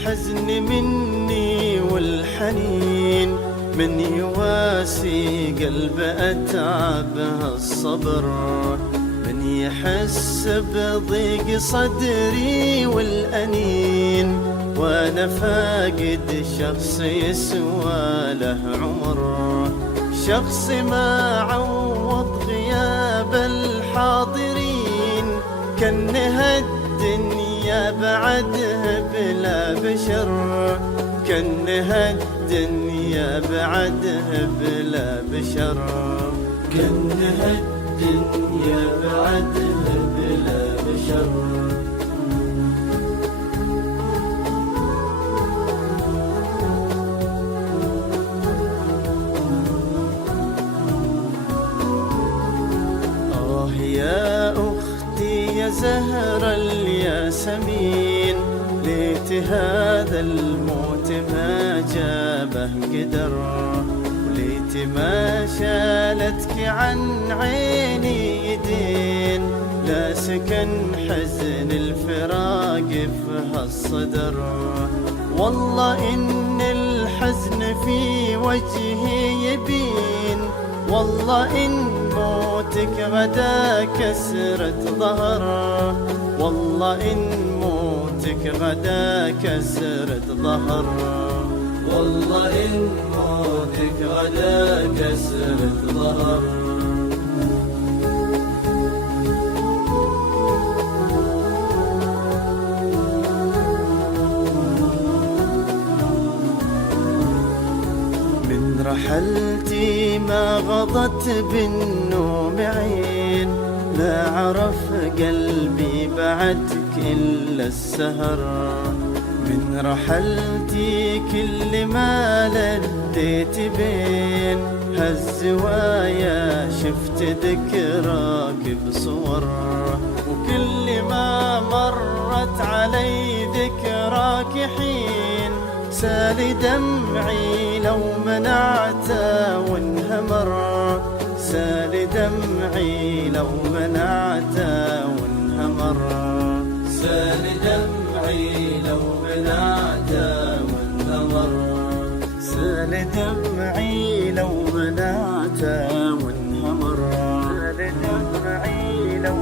الحزن مني والحنين، من يواسي قلب أتعبها الصبر، من يحس بضيق صدري والأنين، وأنا فاقد شخص يسوى له عمر، شخص ما عوض غياب الحاضرين، كأنها الدنيا بعدها بلا بشر، كأنها الدنيا بعدها بلا بشر، كأنها الدنيا بعدها بلا بشر. يا أختي يا زهر الياسمين، ليت هذا الموت ما جابه قدر، وليت ما شالتك عن عيني يدين، لا سكن حزن الفراق في هالصدر، والله إن الحزن في وجهي يبين، والله إن موتك غدا كسرة ظهر، والله إن موتك غدا كسرة ظهر، والله إن موتك غدا كسرة ظهر. من رحلتي ما غضت بالنوم عين، لا عرف قلبي بعدك إلا السهر، من رحلتي كل ما لديت بين هالزوايا شفت ذكراك بصور، وكل ما مرت علي ذكراك حين سال دمعي لو منعته وانهمر، سال دمعي لو منعته وانهمر، سال دمعي لو منعته وانهمر، سال دمعي لو منعته وانهمر، سال دمعي لو